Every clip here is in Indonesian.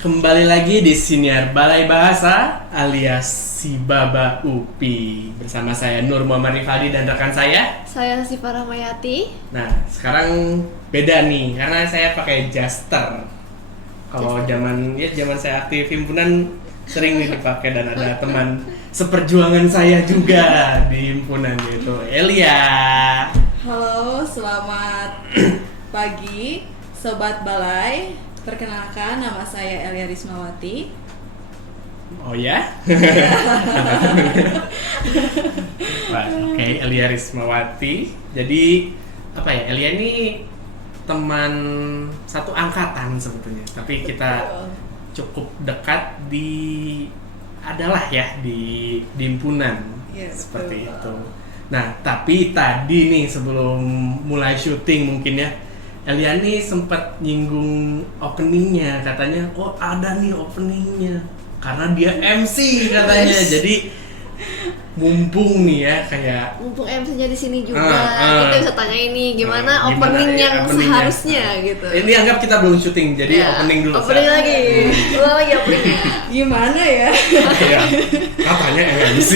Kembali lagi di Siniar Balai Bahasa alias Si Baba Upi. Bersama saya Nur Muhammad Rifaldi dan rekan saya. Saya Sifah Rahmayati. Nah, sekarang beda nih karena saya pakai Jaster. Kalau zaman saya aktif himpunan sering nih dipakai dan ada teman seperjuangan saya juga di himpunan yaitu Elia. Halo, selamat pagi Sobat Balai. Perkenalkan, nama saya Elia Rismawati. Oh ya? Oke, Elia Rismawati. Jadi apa ya? Elia ini teman satu angkatan sebetulnya, tapi kita cukup dekat di himpunan seperti itu. Nah, tapi tadi nih sebelum mulai syuting mungkin ya, Elia nih sempat nyinggung openingnya, katanya oh ada nih openingnya karena dia MC katanya. Jadi mumpung nih ya, kayak mumpung MC-nya di sini juga, kita bisa tanya ini gimana opening yang seharusnya gitu. Ini anggap kita belum syuting, jadi opening dulu. Opening lagi, ulang lagi openingnya. Gimana ya? Ya, katanya MC.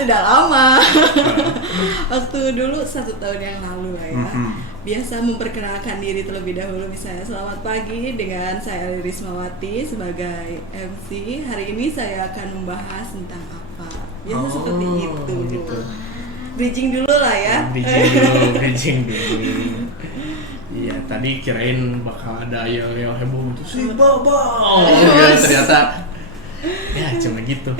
Sudah lama. Waktu dulu 1 tahun yang lalu lah ya. Biasa memperkenalkan diri terlebih dahulu, misalnya selamat pagi dengan saya Elia Rismawati sebagai MC. Hari ini saya akan membahas tentang apa? Biasa seperti itu. Gitu. Bridging dulu lah ya. Bridging dulu. Iya, tadi kirain bakal ada yel-yel heboh gitu. Si Baba. Ternyata ya cuma gitu.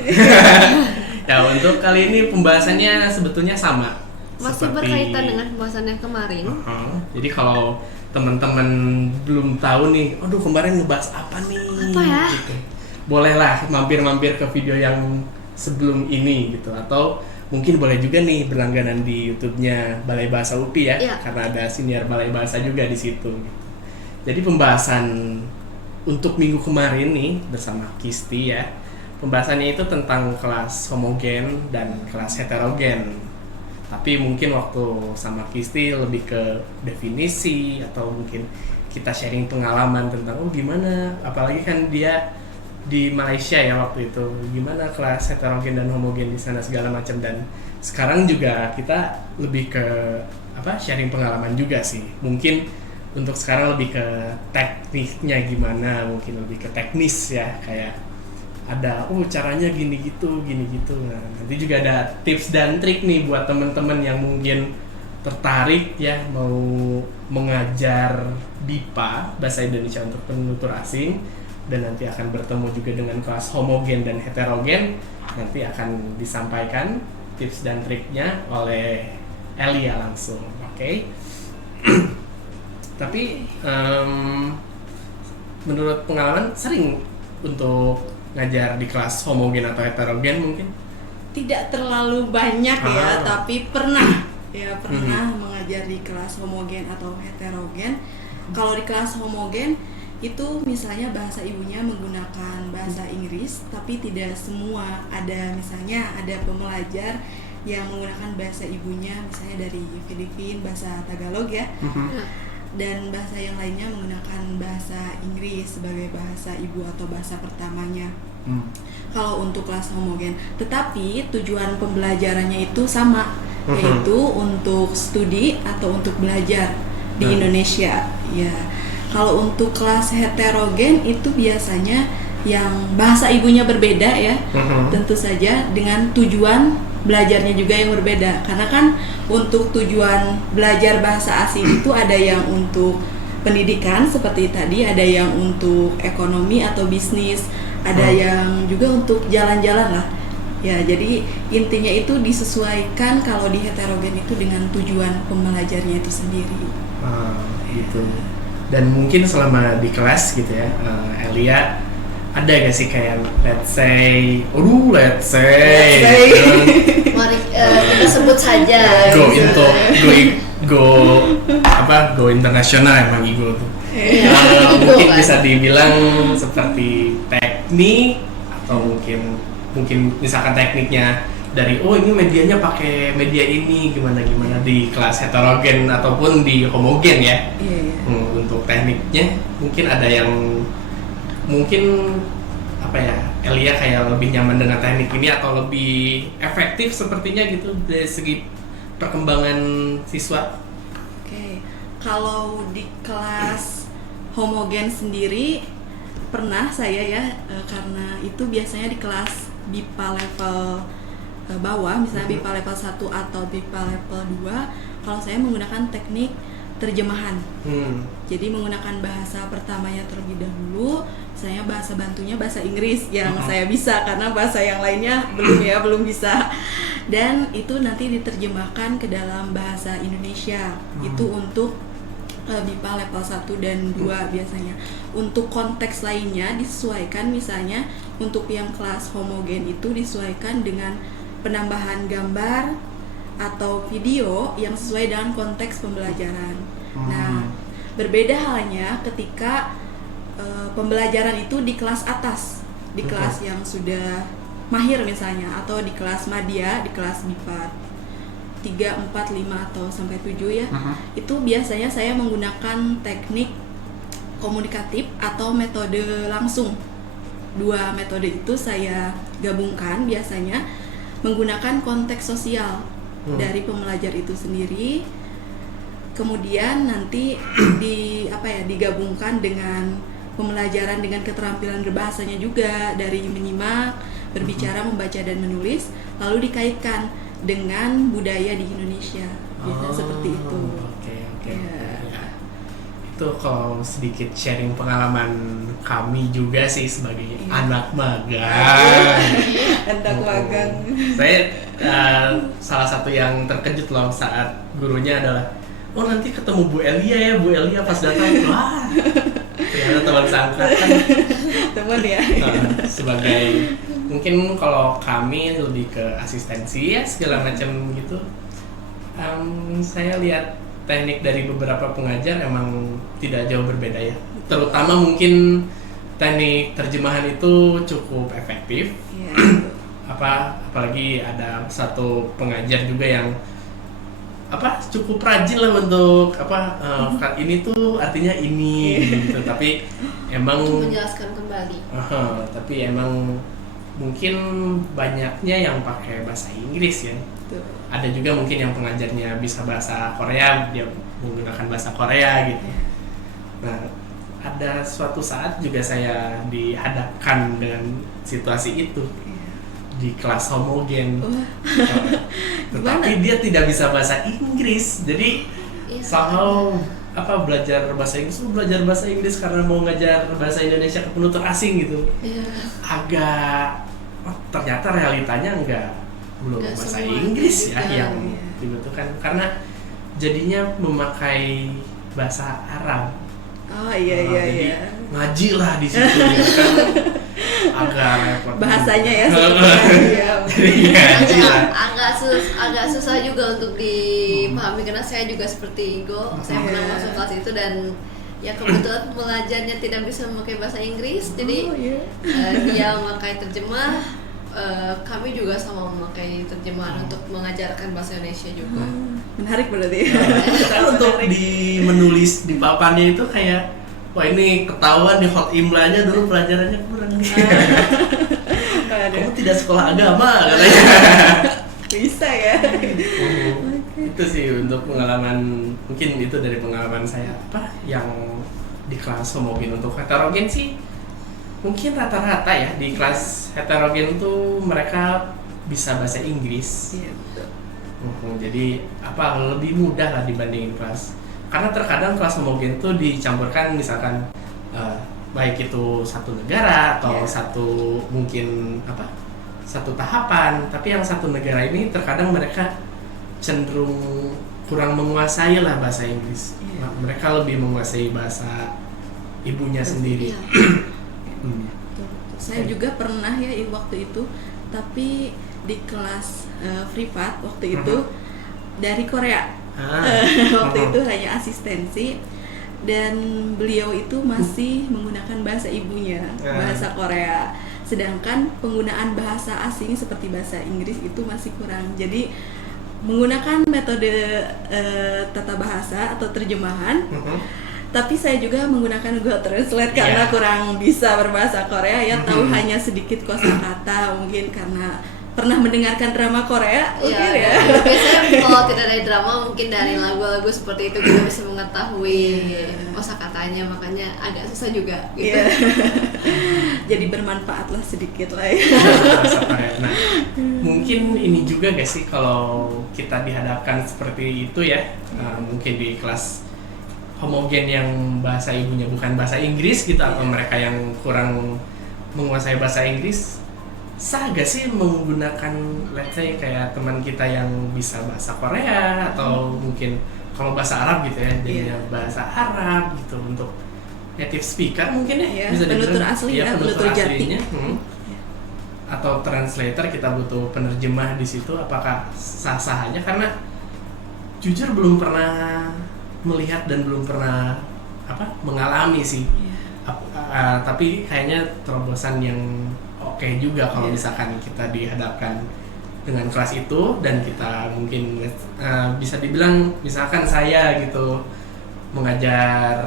Ya, untuk kali ini pembahasannya sebetulnya sama. Masih berkaitan dengan pembahasan yang kemarin. Jadi kalau teman-teman belum tahu nih, aduh kemarin ngebahas apa nih? Apa ya? Gitu. Bolehlah mampir-mampir ke video yang sebelum ini gitu, atau mungkin boleh juga nih berlangganan di YouTube-nya Balai Bahasa UPI ya, karena ada Siniar Balai Bahasa juga di situ. Jadi pembahasan untuk minggu kemarin nih bersama Kisti ya, pembahasannya itu tentang kelas homogen dan kelas heterogen. Tapi mungkin waktu sama Kisti lebih ke definisi atau mungkin kita sharing pengalaman tentang gimana, apalagi kan dia di Malaysia ya waktu itu, gimana kelas heterogen dan homogen di sana segala macam. Dan sekarang juga kita lebih ke sharing pengalaman juga sih. Mungkin untuk sekarang lebih ke tekniknya gimana, mungkin lebih ke teknis ya, kayak ada caranya gini gitu. Nah, nanti juga ada tips dan trik nih buat teman-teman yang mungkin tertarik ya mau mengajar BIPA bahasa Indonesia untuk penutur asing, dan nanti akan bertemu juga dengan kelas homogen dan heterogen. Nanti akan disampaikan tips dan triknya oleh Elia langsung. Oke. Tapi menurut pengalaman sering untuk ngajar di kelas homogen atau heterogen mungkin? Tidak terlalu banyak ya, tapi pernah mengajar di kelas homogen atau heterogen. Kalau di kelas homogen itu misalnya bahasa ibunya menggunakan bahasa Inggris, tapi tidak semua. Misalnya ada pembelajar yang menggunakan bahasa ibunya misalnya dari Filipina, bahasa Tagalog ya. Dan bahasa yang lainnya menggunakan bahasa Inggris sebagai bahasa ibu atau bahasa pertamanya. Kalau untuk kelas homogen, tetapi tujuan pembelajarannya itu sama, yaitu untuk studi atau untuk belajar di Indonesia. Ya, kalau untuk kelas heterogen itu biasanya yang bahasa ibunya berbeda ya, tentu saja dengan tujuan belajarnya juga yang berbeda. Karena kan untuk tujuan belajar bahasa asing itu ada yang untuk pendidikan seperti tadi, ada yang untuk ekonomi atau bisnis, ada yang juga untuk jalan-jalan lah. Ya, jadi intinya itu disesuaikan kalau di heterogen itu dengan tujuan pembelajarnya itu sendiri. Gitu. Dan mungkin selama di kelas gitu ya, Elia ada gak sih kayak let's say Mari kita sebut saja go internasional emang Igo tuh. Mungkin bisa dibilang seperti teknik, atau mungkin misalkan tekniknya dari ini medianya pakai media ini gimana di kelas heterogen ataupun di homogen ya. Untuk tekniknya mungkin ada yang mungkin apa ya, Elia kayak lebih nyaman dengan teknik ini atau lebih efektif sepertinya gitu dari segi perkembangan siswa? Oke, kalau di kelas homogen sendiri pernah saya ya, karena itu biasanya di kelas BIPA level bawah, misalnya BIPA level 1 atau BIPA level 2, kalau saya menggunakan teknik terjemahan. Jadi menggunakan bahasa pertamanya terlebih dahulu, misalnya bahasa bantunya bahasa Inggris yang saya bisa karena bahasa yang lainnya belum bisa. Dan itu nanti diterjemahkan ke dalam bahasa Indonesia. Itu untuk BIPA level 1 dan 2 biasanya. Untuk konteks lainnya disesuaikan, misalnya untuk yang kelas homogen itu disesuaikan dengan penambahan gambar atau video yang sesuai dengan konteks pembelajaran. Nah, berbeda halnya ketika pembelajaran itu di kelas atas, di kelas yang sudah mahir misalnya, atau di kelas madya, di kelas BIPA 3, 4, 5 atau sampai 7 ya. Itu biasanya saya menggunakan teknik komunikatif atau metode langsung. Dua metode itu saya gabungkan biasanya menggunakan konteks sosial dari pembelajar itu sendiri, kemudian nanti digabungkan dengan pembelajaran dengan keterampilan berbahasanya juga, dari menyimak, berbicara, membaca dan menulis, lalu dikaitkan dengan budaya di Indonesia. Biasanya seperti itu. Oke. Ya. Itu kalau sedikit sharing pengalaman kami juga sih sebagai anak magang. Saya salah satu yang terkejut loh saat gurunya adalah, oh nanti ketemu Bu Elia ya, Bu Elia pas datang, wah ternyata teman seangkatan. Teman ya. Sebagai mungkin kalau kami lebih ke asistensi ya segala macam gitu. Saya lihat teknik dari beberapa pengajar emang tidak jauh berbeda ya. Terutama mungkin teknik terjemahan itu cukup efektif. Apalagi ada satu pengajar juga yang cukup rajin lah untuk ini tuh artinya ini gitu. Tapi emang menjelaskan kembali. Tapi emang mungkin banyaknya yang pakai bahasa Inggris ya. Ada juga mungkin yang pengajarnya bisa bahasa Korea, dia menggunakan bahasa Korea gitu. Nah, ada suatu saat juga saya dihadapkan dengan situasi itu di kelas homogen. Tetapi dia tidak bisa bahasa Inggris, jadi somehow belajar bahasa Inggris karena mau ngajar bahasa Indonesia ke penutur asing gitu. Agak ternyata realitanya belum bahasa Inggris ya yang dibutuhkan, karena jadinya memakai bahasa Arab. Jadi ngaji lah di situ ya kan. Agak repot bahasanya ya. Agak susah juga untuk dipahami karena saya juga seperti Igo, saya pernah masuk kelas itu dan ya kebetulan pengajarnya tidak bisa memakai bahasa Inggris, jadi dia memakai terjemah. Kami juga sama memakai terjemahan untuk mengajarkan bahasa Indonesia juga. Menarik berarti. Untuk menulis di papannya itu kayak, wah ini ketahuan nih hot imlanya dulu pelajarannya kurang nih. Kamu tidak sekolah agama katanya. Bisa ya. Itu sih untuk pengalaman, mungkin itu dari pengalaman saya yang di kelas homogen. Untuk heterogen sih mungkin rata-rata ya di kelas heterogen tuh mereka bisa bahasa Inggris. Jadi lebih mudah lah dibandingin kelas, karena terkadang kelas homogen tuh dicampurkan misalkan baik itu satu negara atau satu mungkin satu tahapan, tapi yang satu negara ini terkadang mereka cenderung kurang menguasai lah bahasa Inggris. Mereka lebih menguasai bahasa ibunya sendiri. Saya juga pernah ya waktu itu, tapi di kelas privat waktu itu dari Korea. Waktu itu hanya asistensi dan beliau itu masih menggunakan bahasa ibunya, bahasa Korea. Sedangkan penggunaan bahasa asing seperti bahasa Inggris itu masih kurang. Jadi menggunakan metode tata bahasa atau terjemahan Tapi saya juga menggunakan Google Translate karena kurang bisa berbahasa Korea ya, tahu hanya sedikit kosakata, mungkin karena pernah mendengarkan drama Korea mungkin ya. Biasanya kalau tidak dari drama mungkin dari lagu-lagu seperti itu kita bisa mengetahui kosakatanya, makanya agak susah juga gitu. Jadi bermanfaatlah sedikit lah ya. Nah, mungkin ini juga gak sih kalau kita dihadapkan seperti itu ya, mungkin di kelas homogen yang bahasa ibunya bukan bahasa Inggris gitu, atau mereka yang kurang menguasai bahasa Inggris, sah gak sih menggunakan let's say kayak teman kita yang bisa bahasa Korea atau mungkin kalau bahasa Arab gitu ya, dia bahasa Arab gitu untuk native speaker mungkin ya, bisa penutur asli ya, penutur aslinya, atau translator, kita butuh penerjemah di situ, apakah sah-sah aja? Karena jujur belum pernah melihat dan belum pernah mengalami sih, tapi kayaknya terobosan yang oke juga kalau misalkan kita dihadapkan dengan kelas itu dan kita mungkin bisa dibilang misalkan saya gitu mengajar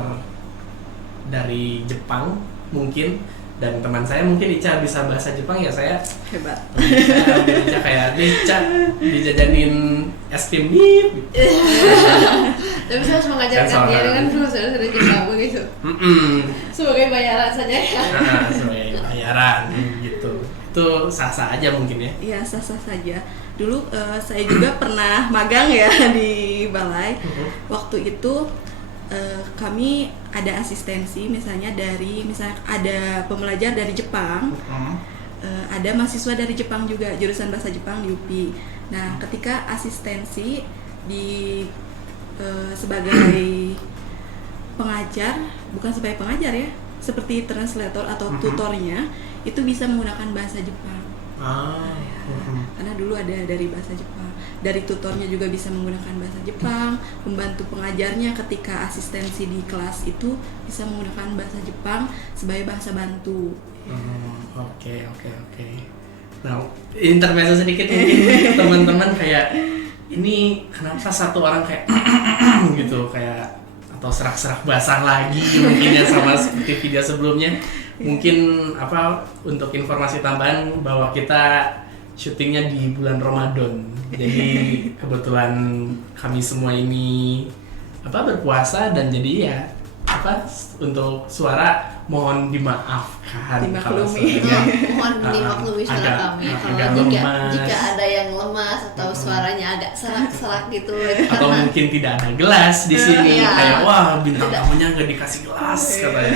dari Jepang mungkin, dan teman saya mungkin Ica bisa bahasa Jepang, ya saya hebat. Saya ambil Ica kayak Ica dijajanin es krim gitu. Tapi saya harus mengajarkan dia dengan bahasa Jepang begitu. Sebagai bayaran saja ya. Sebagai bayaran gitu. Itu sah-sah aja mungkin ya. Iya, sah-sah saja. Dulu saya juga pernah magang ya di balai. Waktu itu kami ada asistensi, misalnya ada pembelajar dari Jepang, ada mahasiswa dari Jepang juga, jurusan bahasa Jepang di UPI. Nah, ketika asistensi sebagai pengajar, bukan sebagai pengajar ya, seperti translator atau tutornya, itu bisa menggunakan bahasa Jepang. Karena dulu ada dari bahasa Jepang, dari tutornya juga bisa menggunakan bahasa Jepang, membantu pengajarnya ketika asistensi di kelas itu bisa menggunakan bahasa Jepang sebagai bahasa bantu. Oke. Nah, intermezzo sedikit mungkin teman-teman kayak ini kenapa satu orang kayak gitu, kayak atau serak-serak basah lagi mungkin ya sama seperti video sebelumnya. Mungkin untuk informasi tambahan bahwa kita syutingnya di bulan Ramadan. Jadi kebetulan kami semua ini berpuasa, dan jadi ya untuk suara mohon dimaafkan, dimaklumi. Mohon dimaklumi suara kami kalau jika ada yang lemas atau suaranya agak serak-serak gitu. Atau mungkin tidak ada gelas di sini, kayak wah bintang tamunya nggak dikasih gelas katanya.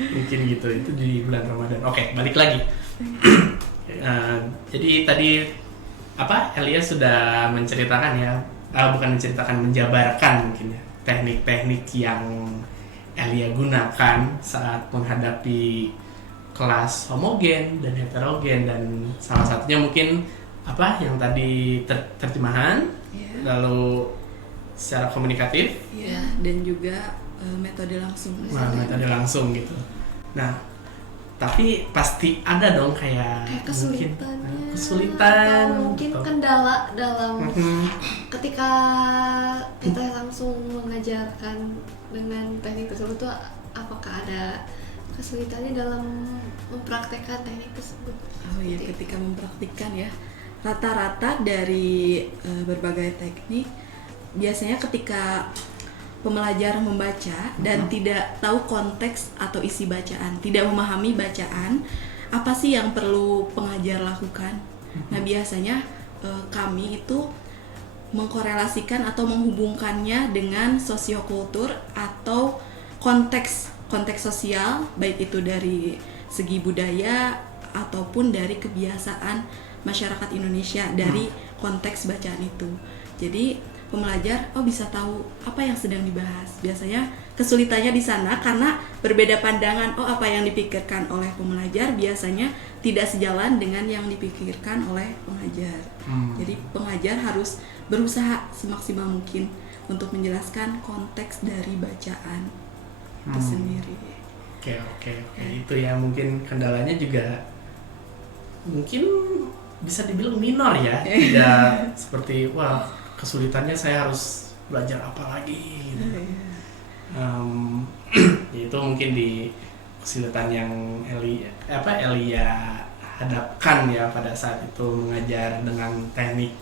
Mungkin gitu, itu di bulan Ramadan. Oke, balik lagi. Jadi tadi Elia sudah menceritakan ya, bukan menceritakan, menjabarkan mungkin ya, teknik-teknik yang Elia gunakan saat menghadapi kelas homogen dan heterogen, dan salah satunya mungkin yang tadi terjemahan, lalu secara komunikatif, dan juga metode langsung. Metode langsung gitu. Nah, tapi pasti ada dong kayak kesulitan atau mungkin kendala dalam ketika kita langsung mengajarkan dengan teknik tersebut tuh, apakah ada kesulitannya dalam mempraktekkan teknik tersebut? Oh iya, ketika mempraktikkan ya, rata-rata dari berbagai teknik biasanya ketika pembelajar membaca dan tidak tahu konteks atau isi bacaan, tidak memahami bacaan, apa sih yang perlu pengajar lakukan? Nah, biasanya kami itu mengkorelasikan atau menghubungkannya dengan sosiokultur atau konteks sosial, baik itu dari segi budaya ataupun dari kebiasaan masyarakat Indonesia dari konteks bacaan itu. Jadi pembelajar bisa tahu apa yang sedang dibahas. Biasanya kesulitannya di sana karena berbeda pandangan. Apa yang dipikirkan oleh pembelajar biasanya tidak sejalan dengan yang dipikirkan oleh pengajar. Jadi pengajar harus berusaha semaksimal mungkin untuk menjelaskan konteks dari bacaan itu sendiri. Oke. Itu ya mungkin kendalanya juga mungkin bisa dibilang minor ya. Tidak seperti kesulitannya saya harus belajar apa lagi gitu. Itu mungkin di kesulitan yang Elia hadapkan ya pada saat itu mengajar dengan teknik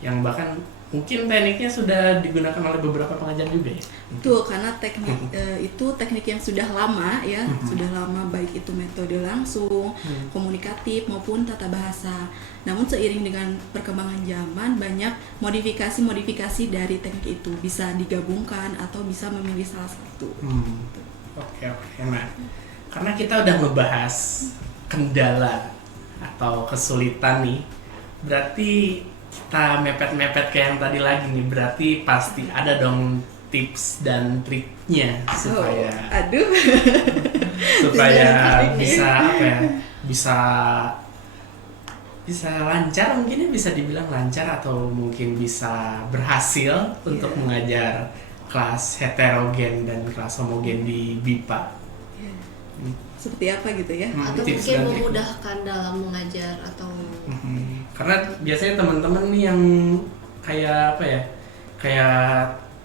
yang bahkan mungkin tekniknya sudah digunakan oleh beberapa pengajar juga ya. Betul, karena teknik itu teknik yang sudah lama ya, sudah lama, baik itu metode langsung, komunikatif maupun tata bahasa. Namun seiring dengan perkembangan zaman, banyak modifikasi dari teknik itu bisa digabungkan atau bisa memilih salah satu. Oke. Nah, karena kita udah ngebahas kendala atau kesulitan nih, berarti kita mepet-mepet kayak yang tadi lagi nih, berarti pasti ada dong tips dan triknya supaya bisa lancar, mungkin bisa dibilang lancar atau mungkin bisa berhasil untuk mengajar kelas heterogen dan kelas homogen di BIPA. Seperti apa gitu ya? Atau mungkin memudahkan dalam mengajar atau karena biasanya teman-teman nih yang kayak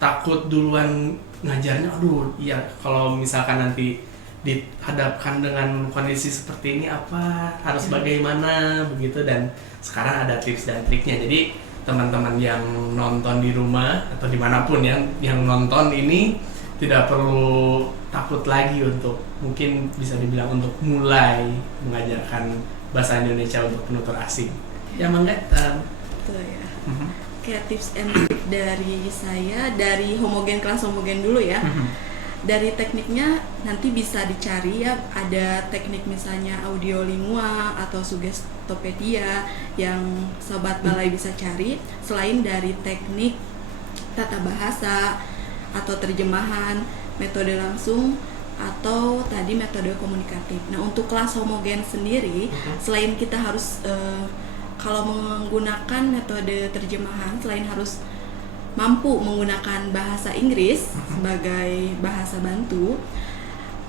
takut duluan ngajarnya, iya kalau misalkan nanti dihadapkan dengan kondisi seperti ini harus bagaimana begitu, dan sekarang ada tips dan triknya. Jadi teman-teman yang nonton di rumah atau dimanapun yang nonton ini tidak perlu takut lagi untuk, mungkin bisa dibilang untuk mulai mengajarkan bahasa Indonesia untuk penutur asing. Ya Mangga. Betul ya. Kayak tips and trick dari saya, dari kelas homogen dulu ya. Dari tekniknya nanti bisa dicari ya, ada teknik misalnya Audiolingua atau Sugestopedia yang sobat balai bisa cari. Selain dari teknik tata bahasa atau terjemahan, metode langsung, atau tadi metode komunikatif. Nah, untuk kelas homogen sendiri, selain kita harus kalau menggunakan metode terjemahan, selain harus mampu menggunakan bahasa Inggris sebagai bahasa bantu,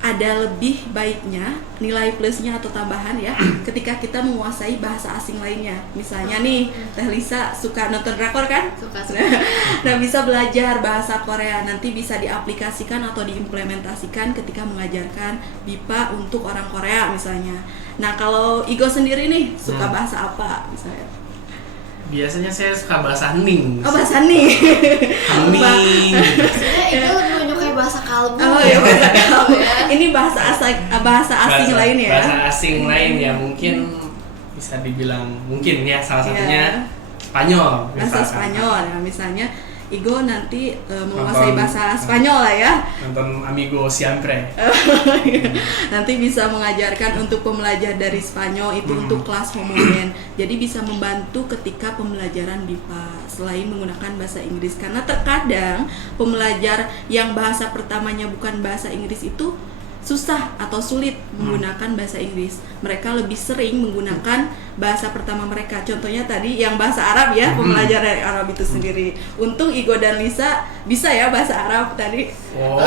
ada lebih baiknya nilai plusnya atau tambahan ya ketika kita menguasai bahasa asing lainnya. Misalnya nih, Teh Lisa suka nonton drakor kan? Suka. Nah, bisa belajar bahasa Korea, nanti bisa diaplikasikan atau diimplementasikan ketika mengajarkan BIPA untuk orang Korea misalnya. Nah, kalau Igo sendiri nih suka bahasa apa misalnya? Biasanya saya suka bahasa Hening. Oh, bahasa Hening. Hening. Saya itu lebih menyukai bahasa kalbu. Oh ya, bahasa kalbu. Ini bahasa asing lain ya. Bahasa asing lain ya, mungkin bisa dibilang mungkin ya salah satunya Spanyol. Bahasa Spanyol. Nah, misalnya Igo nanti menguasai bahasa Spanyol lah ya. Nonton Amigo Siempre. Nanti bisa mengajarkan untuk pembelajar dari Spanyol itu untuk kelas homogen. Jadi bisa membantu ketika pembelajaran BIPA selain menggunakan bahasa Inggris. Karena terkadang pembelajar yang bahasa pertamanya bukan bahasa Inggris itu susah atau sulit menggunakan bahasa Inggris. Mereka lebih sering menggunakan bahasa pertama mereka. Contohnya tadi yang bahasa Arab ya, pembelajaran dari Arab itu sendiri. Untung Igo dan Lisa bisa ya bahasa Arab tadi. Oh.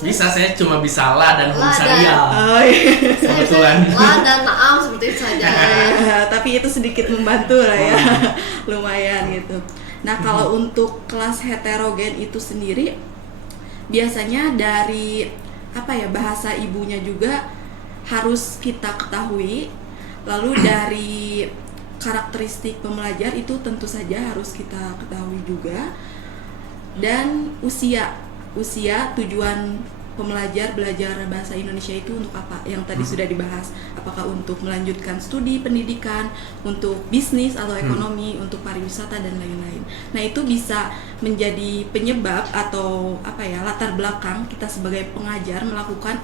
Bukan saya cuma bisa la dan bisa rial. Oh iya. Kebetulan. La dan naam seperti itu saja. Tapi itu sedikit membantu lah ya. Lumayan gitu. Nah, kalau untuk kelas heterogen itu sendiri biasanya dari bahasa ibunya juga harus kita ketahui. Lalu dari karakteristik pembelajar itu tentu saja harus kita ketahui juga. Dan usia tujuan pembelajar belajar bahasa Indonesia itu untuk apa? Yang tadi sudah dibahas. Apakah untuk melanjutkan studi pendidikan, untuk bisnis atau ekonomi, untuk pariwisata dan lain-lain. Nah, itu bisa menjadi penyebab atau latar belakang kita sebagai pengajar melakukan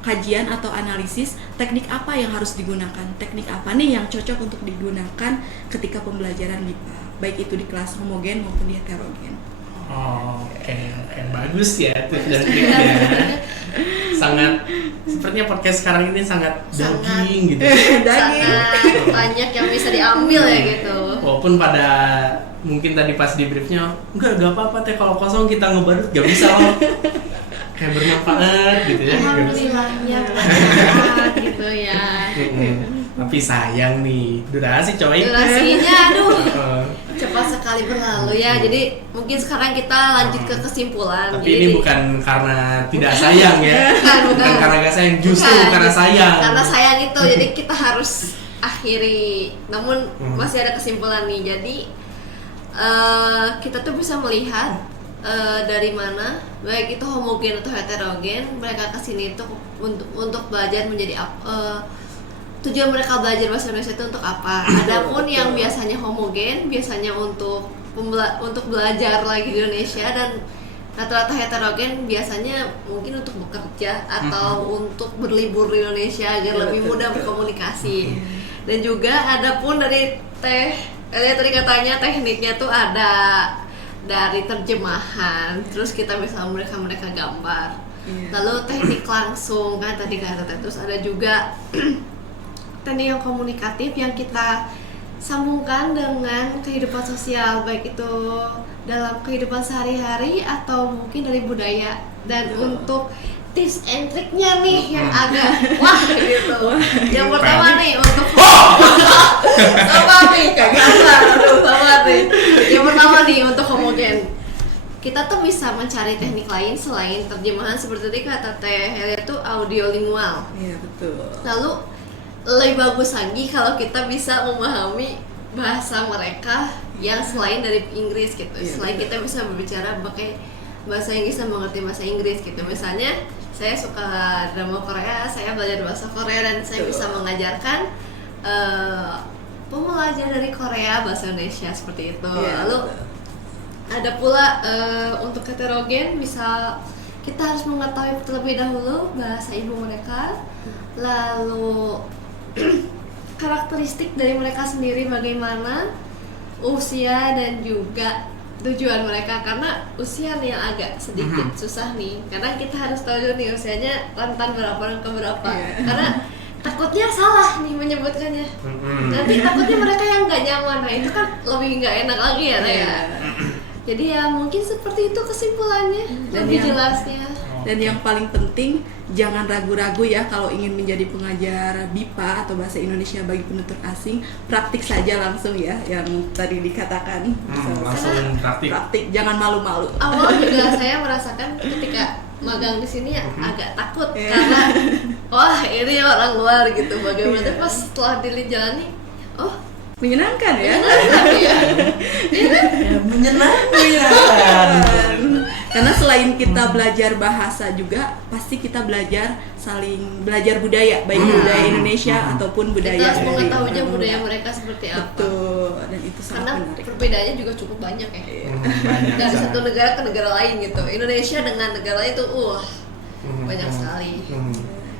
kajian atau analisis teknik apa yang harus digunakan. Teknik apa nih yang cocok untuk digunakan ketika pembelajaran BIPA, baik itu di kelas homogen maupun di heterogen. Oke. Bagus ya tips dan triknya. Sangat sepertinya podcast sekarang ini sangat daging gitu. Sangat banyak yang bisa diambil ya gitu. Walaupun pada mungkin tadi pas di briefnya enggak apa-apa teh, kalau kosong kita ngebadut gak bisa loh. Kayak bermanfaat gitu ya. Alhamdulillahnya bermanfaat gitu ya. Tapi sayang nih, durasi coy. Durasinya aduh. Cepat sekali berlalu ya. Jadi mungkin sekarang kita lanjut ke kesimpulan. Tapi jadi, ini bukan karena tidak sayang ya. Bukan karena gak sayang, justru karena sayang. Karena sayang itu, jadi kita harus akhiri. Namun masih ada kesimpulan nih. Jadi kita tuh bisa melihat dari mana, baik itu homogen atau heterogen, mereka kesini tuh untuk belajar menjadi tujuan mereka belajar bahasa Indonesia itu untuk apa. Adapun yang biasanya homogen, biasanya untuk belajar lagi di Indonesia, dan rata-rata heterogen biasanya mungkin untuk bekerja atau untuk berlibur di Indonesia agar lebih mudah berkomunikasi. Dan juga adapun dari tadi katanya tekniknya tuh ada dari terjemahan, terus kita bisa mereka gambar. Lalu teknik langsung kan tadi kata, terus ada juga teknik yang komunikatif yang kita sambungkan dengan kehidupan sosial, baik itu dalam kehidupan sehari-hari atau mungkin dari budaya. Dan untuk tips and triknya nih yang agak wah gitu. Yang pertama nih untuk sama nih Yang pertama nih untuk homogen, kita tuh bisa mencari teknik lain selain terjemahan seperti tadi kata Teh Helia itu audiolingual. Iya betul. Lalu lebih bagus lagi kalau kita bisa memahami bahasa mereka yang selain dari Inggris gitu. Selain kita bisa berbicara pakai bahasa Inggris dan mengerti bahasa Inggris gitu. Misalnya saya suka drama Korea, saya belajar bahasa Korea dan saya bisa mengajarkan pembelajar dari Korea bahasa Indonesia seperti itu. Lalu ada pula untuk heterogen, bisa kita harus mengetahui terlebih dahulu bahasa ibu mereka, lalu karakteristik dari mereka sendiri bagaimana, usia dan juga tujuan mereka. Karena usia nih yang agak sedikit susah nih, karena kita harus tahu dulu nih usianya rentan berapa dan ke berapa. Karena takutnya salah nih menyebutkannya, nanti takutnya mereka yang nggak nyaman, nah itu kan lebih nggak enak lagi ya. Jadi ya mungkin seperti itu kesimpulannya, lebih jelasnya. Dan yang paling penting, jangan ragu-ragu ya kalau ingin menjadi pengajar BIPA atau bahasa Indonesia bagi penutur asing. Praktik saja langsung ya, yang tadi dikatakan. Langsung praktik, jangan malu-malu. Awal juga saya merasakan ketika magang di sini ya agak takut karena wah ini orang luar gitu, bagaimana. Pas setelah dijalani, oh menyenangkan ya. Menyenangkan. Karena selain kita belajar bahasa juga pasti kita saling belajar budaya, baik budaya Indonesia ataupun budaya kita harus mengetahui budaya mereka seperti apa. Betul, dan itu sangat karena menarik. Perbedaannya juga cukup banyak ya. Dari satu negara ke negara lain gitu. Indonesia dengan negara lain itu banyak sekali.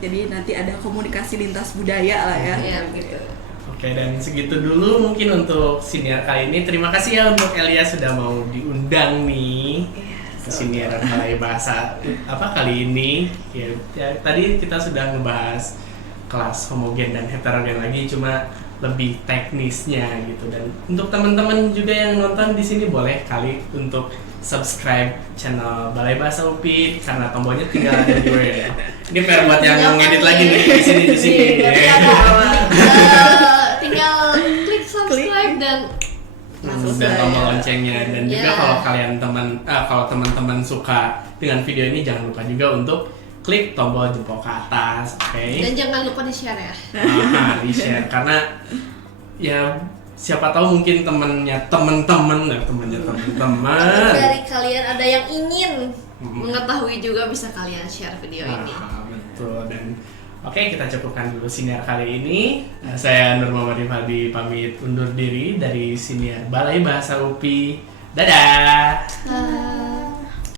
Jadi nanti ada komunikasi lintas budaya lah ya. Iya gitu. Oke, dan segitu dulu mungkin untuk siniar kali ini. Terima kasih ya untuk Elia sudah mau diundang nih ke siniaran Balai Bahasa kali ini. Ya, tadi kita sudah ngebahas kelas homogen dan heterogen lagi, cuma lebih teknisnya gitu. Dan untuk teman-teman juga yang nonton di sini boleh kali untuk subscribe channel Balai Bahasa UPI karena tombolnya tinggal ada di ya. Ini PR buat yang ngedit lagi nih di sini. Tinggal klik subscribe dan tombol loncengnya. Dan juga kalau teman-teman suka dengan video ini, jangan lupa juga untuk klik tombol jempol ke atas, oke? Dan jangan lupa di-share ya. Di-share karena ya siapa tahu mungkin teman-teman dari kalian ada yang ingin mengetahui juga, bisa kalian share video ini. Betul. Dan oke, kita cukupkan dulu siniar kali ini. Saya Nur Muhammad Rifaldi pamit undur diri dari siniar Balai Bahasa UPI. Dadah.